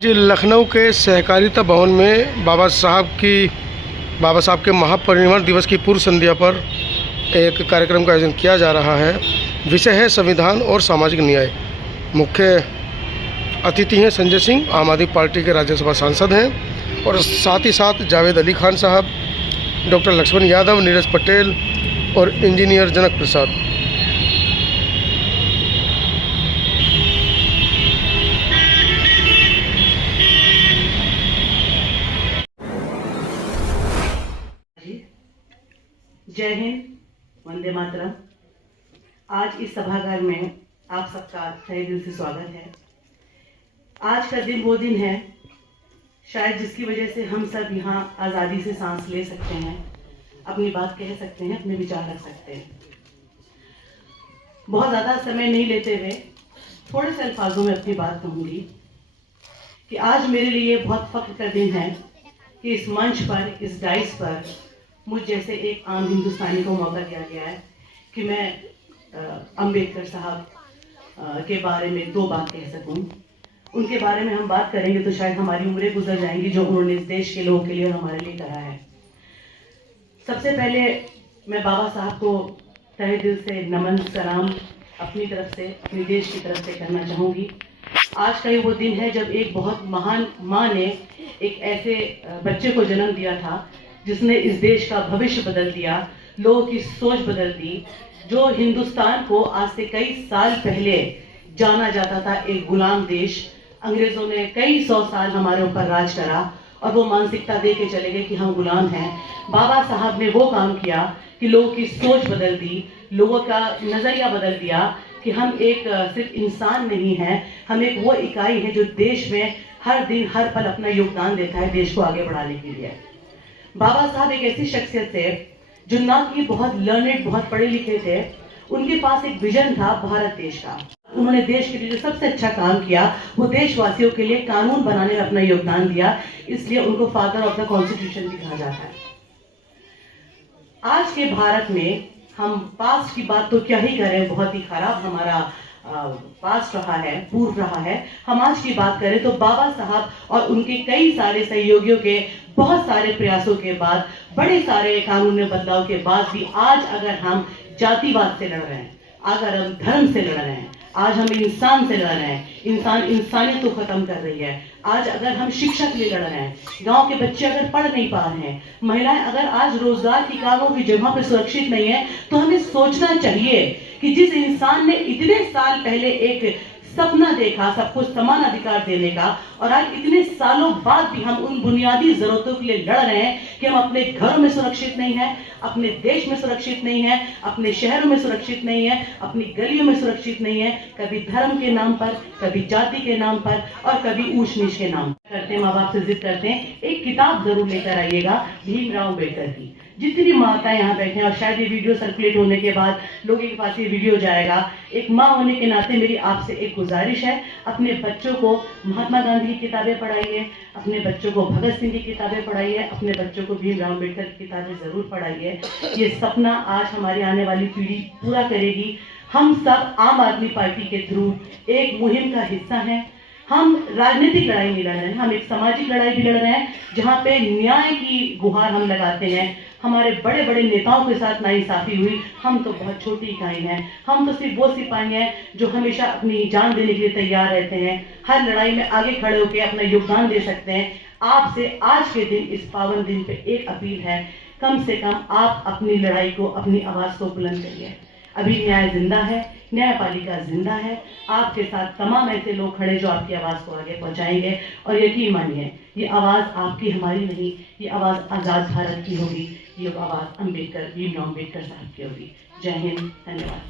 जी, लखनऊ के सहकारिता भवन में बाबा साहब के महापरिनिर्वाण दिवस की पूर्व संध्या पर एक कार्यक्रम का आयोजन किया जा रहा है। विषय है संविधान और सामाजिक न्याय। मुख्य अतिथि हैं संजय सिंह, आम आदमी पार्टी के राज्यसभा सांसद हैं, और साथ ही साथ जावेद अली खान साहब, डॉक्टर लक्ष्मण यादव, नीरज पटेल और इंजीनियर जनक प्रसाद। जय हिंद, वंदे मातरम। आज इस सभागार में आप सबका तहे दिल से स्वागत है। आज का दिन वो दिन है शायद जिसकी वजह से हम सब यहाँ आज़ादी से सांस ले सकते हैं, अपनी बात कह सकते हैं, अपने विचार रख सकते हैं। बहुत ज़्यादा समय नहीं लेते हुए थोड़े से अल्फाजों में अपनी बात कहूँगी कि आज मेरे लिए बहुत फख्र का दिन है कि इस मंच पर, इस डाइस पर मुझ जैसे एक आम हिंदुस्तानी को मौका दिया गया है कि मैं अम्बेडकर साहब के बारे में दो बात कह सकूं। उनके बारे में हम बात करेंगे तो शायद हमारी उम्रें गुजर जाएंगी जो उन्होंने इस देश के लोगों के लिए और हमारे लिए करा है। सबसे पहले मैं बाबा साहब को तहे दिल से नमन, सलाम अपनी तरफ से, अपने देश की तरफ से करना चाहूँगी। आज का ही वो दिन है जब एक बहुत महान माँ ने एक ऐसे बच्चे को जन्म दिया था जिसने इस देश का भविष्य बदल दिया, लोगों की सोच बदल दी। जो हिंदुस्तान को आज से कई साल पहले जाना जाता था एक गुलाम देश, अंग्रेजों ने कई 100 साल हमारे ऊपर राज करा और वो मानसिकता दे के चले गए कि हम गुलाम हैं। बाबा साहब ने वो काम किया कि लोगों की सोच बदल दी, लोगों का नजरिया बदल दिया कि हम एक सिर्फ इंसान नहीं हैं, हम एक वो इकाई है जो देश में हर दिन हर पल अपना योगदान देता है देश को आगे बढ़ाने के लिए। बाबा साहब एक ऐसी शख्सियत थे जो ना कि बहुत लर्नेड, बहुत पढ़े लिखे थे, उनके पास एक विजन था भारत देश का। उन्होंने देश के लिए जो सबसे अच्छा काम किया वो देशवासियों के लिए कानून बनाने में अपना योगदान दिया, इसलिए उनको फादर ऑफ द कॉन्स्टिट्यूशन भी कहा जाता है। आज के भारत में हम पास्ट की बात तो क्या ही करें, बहुत ही खराब हमारा पास्ट रहा है, पूर्व रहा है। हम आज की बात करें तो बाबा साहब और उनके कई सारे सहयोगियों के बहुत सारे प्रयासों के बाद, बड़े सारे कानून में बदलाव के बाद भी आज अगर हम जातिवाद से लड़ रहे हैं, अगर हम धर्म से लड़ रहे हैं, आज हम इंसान से लड़ रहे हैं, इंसान इंसानियत को खत्म कर रही है। आज अगर हम शिक्षा के लिए लड़ रहे हैं, गांव के बच्चे अगर पढ़ नहीं पा रहे हैं, महिलाएं अगर आज रोजगार की कामों की जगह पर सुरक्षित नहीं है, तो हमें सोचना चाहिए कि जिस इंसान ने इतने साल पहले एक सपना देखा सबको समान अधिकार देने का, और आज इतने सालों बाद भी हम उन बुनियादी जरूरतों के लिए लड़ रहे हैं कि हम अपने घरों में सुरक्षित नहीं है, अपने देश में सुरक्षित नहीं है, अपने शहरों में सुरक्षित नहीं है, अपनी गलियों में सुरक्षित नहीं है। कभी धर्म के नाम पर, कभी जाति के नाम पर और कभी ऊंच नीच के नाम करते हैं। माँ बाप से जिद करते हैं एक किताब जरूर लेकर आइएगा भीमराव अम्बेडकर की। जितनी माताएं यहाँ बैठे हैं, और शायद ये वीडियो सर्कुलेट होने के बाद लोगों के पास ये वीडियो जाएगा, एक माँ होने के नाते मेरी आपसे एक गुजारिश है, अपने बच्चों को महात्मा गांधी की किताबें पढ़ाइए, अपने बच्चों को भगत सिंह की किताबें पढ़ाइए, अपने बच्चों को भीमराव अम्बेडकर की किताबें जरूर पढ़ाइए। ये सपना आज हमारी आने वाली पीढ़ी पूरा करेगी। हम सब आम आदमी पार्टी के थ्रू एक मुहिम का हिस्सा हैं। हम राजनीतिक लड़ाई नहीं लड़ रहे हैं, हम एक सामाजिक लड़ाई भी लड़ रहे हैं, जहाँ पे न्याय की गुहार हम लगाते हैं। हमारे बड़े बड़े नेताओं के साथ नाइंसाफी हुई, हम तो बहुत छोटी इकाई हैं, हम तो सिर्फ वो सिपाही हैं जो हमेशा अपनी जान देने के लिए तैयार रहते हैं, हर लड़ाई में आगे खड़े होकर अपना योगदान दे सकते हैं। आपसे आज के दिन, इस पावन दिन पे एक अपील है, कम से कम आप अपनी लड़ाई को, अपनी आवाज को बुलंद करिए। अभी न्याय जिंदा है, न्यायपालिका जिंदा है, आपके साथ तमाम ऐसे लोग खड़े जो आपकी आवाज को आगे पहुंचाएंगे। और यकीन मानिए ये आवाज आपकी, हमारी नहीं, ये आवाज आजाद भारत की होगी, ये आवाज अम्बेडकर, भीमराव अम्बेडकर साहब की होगी। जय हिंद, धन्यवाद।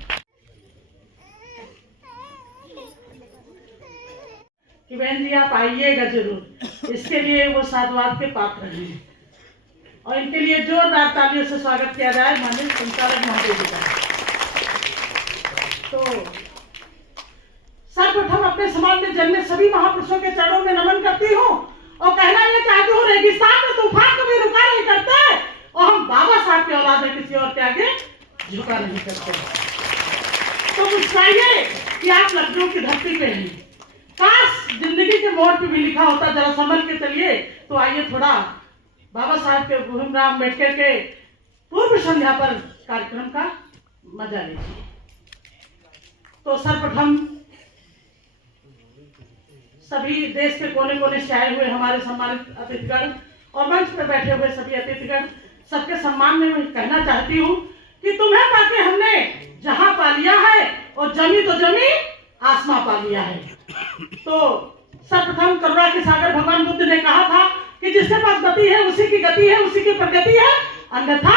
कि बहन जी आप आइएगा जरूर, इसके लिए वो साधुवाद के पात्र हैं और इनके लिए जोरदार तालियों से स्वागत किया जाए माननीय संचालक महोदय जी का। तो सर्वप्रथम अपने समाज में जन्मे सभी महापुरुषों के चरणों में नमन करती हूँ और कहना यह चाहती हूँ, रेगिस्तान में तूफान कभी रुका नहीं करते और हम बाबा साहब की औलाद में किसी और के आगे झुका नहीं करते। तो मुस्कुराइए कि आप लखनऊ की धरती पे हैं, काश जिंदगी के मोड़ पे भी लिखा होता, जरा संभल के चलिए। तो आइए थोड़ा बाबा साहब के भीमराव अम्बेडकर के पूर्व संध्या पर कार्यक्रम का मजा लीजिए। तो सर्वप्रथम सभी देश के कोने कोने से आए हुए हमारे सम्मानित अतिथिगण और मंच पर बैठे हुए सभी अतिथिगण, सबके सम्मान में मैं कहना चाहती हूँ कि तुम्हें पाके हमने जहां पा लिया है और जमी तो जमी आसमां पा लिया है। तो सर्वप्रथम करुणा के सागर भगवान बुद्ध ने कहा था कि जिसके पास गति है उसी की गति है, उसी की प्रगति है, अन्यथा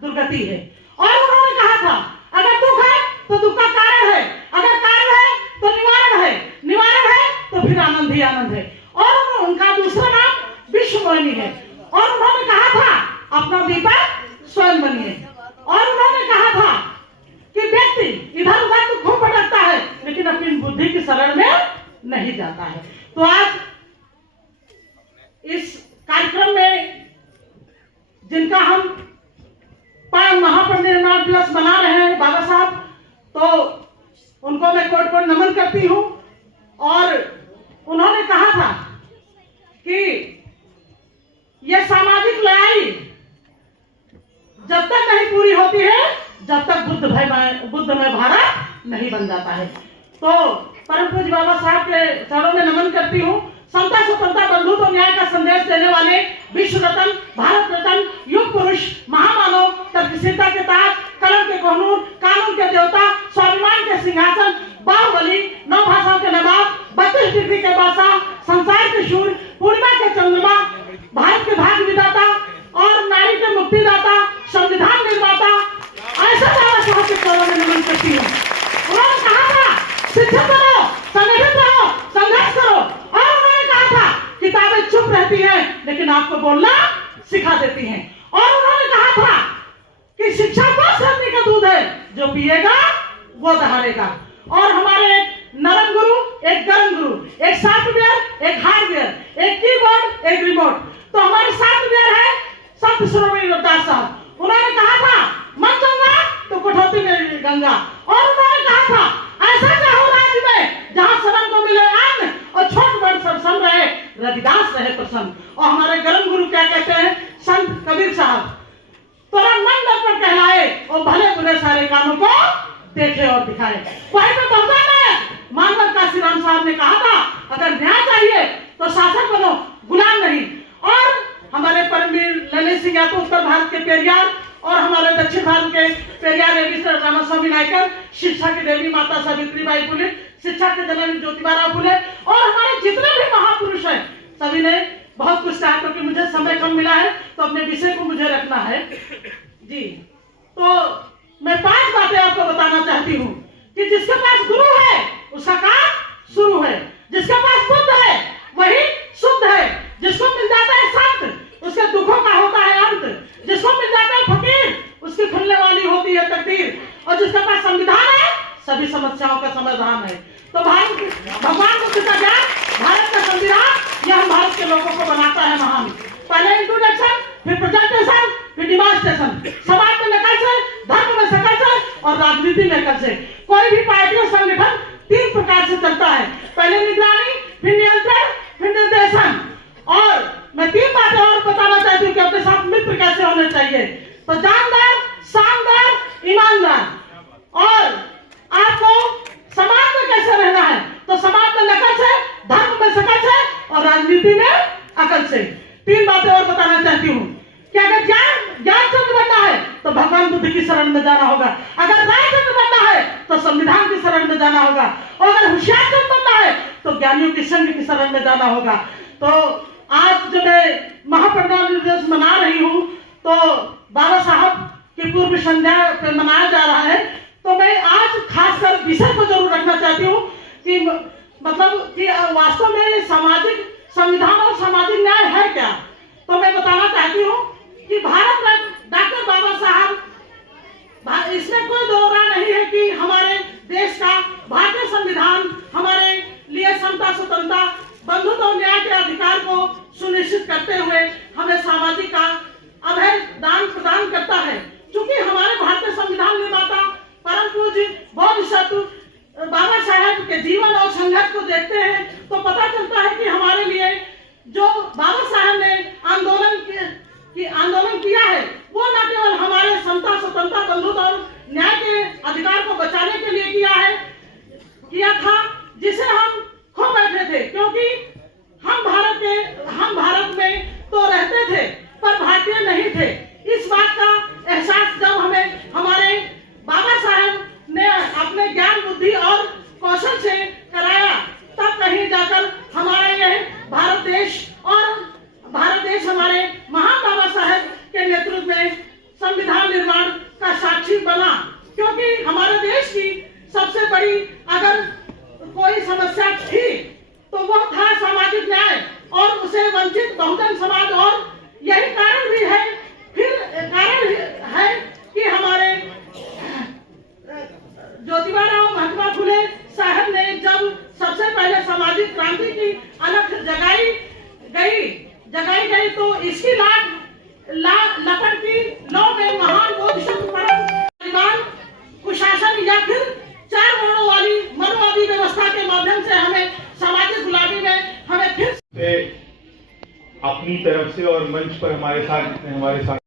दुर्गति है। और उन्होंने कहा था अगर दुख है तो दुख का कारण है, अगर कारण है तो निवारण है, निवारण है तो फिर आनंद ही आनंद है। और उनका दूसरा नाम विश्वमोहिनी है। और उन्होंने कहा था अपना दीपक स्वयं बनिए। और उन्होंने कहा था कि व्यक्ति इधर उधर तो खूब भटकता है लेकिन अपनी बुद्धि की शरण में नहीं जाता है। तो आज इस कार्यक्रम में जिनका हम महापरिनिर्वाण दिवस मना रहे हैं बाबा साहब, तो उनको मैं कोट कोट नमन करती हूँ। और उन्होंने कहा था कि यह सामाजिक लड़ाई जब तक नहीं पूरी होती है जब तक बुद्धमय भारत नहीं बन जाता है। तो परम पूज्य बाबा साहब के चरणों में नमन करती हूँ। समता स्वतंत्रता बंधुत्व न्याय का संदेश देने वाले विश्व रत्न, भारत रत्न, युग पुरुष, महामानव, तर्कशीलता के ताज, कलम के कोहनूर, कानून के देवता, स्वाभिमान के सिंहासन, बाहुबली, 9 भाषाओं के नवाब, 32 डिग्री के बादशाह, संसार के शूर, पूर्णिमा के चंद्रमा, भारत के भाग्य विधाता और नारी के मुक्तिदाता, संविधान निर्माता, ऐसा बाबा साहब के चरणों में नमन करती हूँ। उन्होंने कहा था शिक्षित रहो, संगठित रहो, संघर्ष करो। और उन्होंने कहा था किताबें चुप रहती हैं लेकिन आपको बोलना सिखा देती हैं। और उन्होंने कहा था कि शिक्षा वो सर्दी का दूध है जो पिएगा वो दहाड़ेगा। और हमारे एक नरम गुरु, एक गर्म गुरु, एक सॉफ्टवेयर, एक हार्डवेयर, एक कीबोर्ड, एक रिमोट। तो हमारे सॉफ्टवेयर है संत शिरोमणि रविदास साहब। उन्होंने कहा था मन गंगा तो कठौती में गंगा। और उन्होंने कहा था ऐसा चाहो राज्य में जहां शरण को मिले अन्न और छोट बड़ सब सम रहे, रविदास रहे प्रसन्न। और हमारे गर्म गुरु क्या कहते हैं, संत कबीर साहब, तोरा मन दर्पण कहलाए और भले बुरे सारे कामों को देखे और दिखाए। वही तो बहुदान है। मानव काशीराम साहब ने कहा था अगर न्याय चाहिए तो शासक बनो, गुलाम नहीं। और हमारे परमवीर ललित सिंह यादव उत्तर भारत के पेरियार और हमारे दक्षिण भारत के पेरियार रामास्वामी नायकर, शिक्षा की देवी माता सावित्रीबाई फुले, शिक्षा के जनक ज्योतिबा फुले और हमारे जितने भी महापुरुष हैं सभी ने बहुत कुछ कहा। क्योंकि मुझे समय कम मिला है तो अपने विषय को मुझे रखना है जी। तो मैं 5 बातें आपको बताना चाहती हूँ कि जिसके पास गुरु है उसका काम शुरू है, जिसके पास बुद्ध है वही शुद्ध है, जिसको मिल जाता है संत उसके दुखों का होता है अंत, जिसको मिल जाता है फकीर उसकी खुलने वाली होती है तकदीर, और जिसके पास संविधान है सभी समस्याओं का समाधान है। तो भगवान बुद्ध का ज्ञान, भारत का संविधान, यह भारत के लोगों को बनाता है महान। पहले इंट्रोडक्शन, फिर प्रेजेंटेशन, फिर डिमांस्ट्रेशन, समाज में नकल से, धर्म में सकल से और राजनीति में नकल से। कोई भी पार्टी और संगठन 3 प्रकार से चलता है, पहले निगरानी, फिर नियंत्रण, फिर निर्देशन। और मैं 3 बातें और बताना चाहती हूँ कि अपने साथ मित्र कैसे होने चाहिए। तो जानदार, शानदार, ईमानदार। और आपको समाज में कैसे रहना है, तो समाज में नकल से, धर्म में सकल से और राजनीति में अकल से। 3 बातें और बताना चाहती हूँ कि अगर ज्ञानचंद्र बनना है तो भगवान बुद्ध की शरण में जाना होगा, अगर रायचंद्र बनना है तो संविधान की शरण में जाना होगा, और अगर होशियारचंद बनना है तो ज्ञानियों की संघ की शरण में जाना होगा। तो आज जो मैं महापरिनिर्वाण दिवस मना रही हूँ तो बाबा साहब की पूर्व संध्या पे मनाया जा रहा है, तो मैं आज खासकर विषय को जरूर रखना चाहती हूँ कि मतलब कि वास्तव में सामाजिक संविधान और सामाजिक न्याय है क्या। तो मैं बताना चाहती हूँ कि भारत रत्न डॉक्टर बाबा साहब, इसमें कोई दो राय नहीं है कि हमारे देश का भारतीय संविधान हमारे लिए समता स्वतंत्रता बंधुत्व और न्याय के अधिकार को सुनिश्चित करते हुए हमें सामाजिक का अभय दान प्रदान करता है। क्योंकि हमारे भारतीय संविधान निर्माता परम पूज्य बोधिसत्व बाबा साहब के जीवन और संघर्ष को देखते हैं तो इसकी लकड़ की लौ में महान बोधिसत्व परिवार कुशासन या फिर 4 वर्णों वाली मनोवादी व्यवस्था के माध्यम से हमें सामाजिक गुलामी में हमें फिर अपनी तरफ से और मंच पर हमारे साथ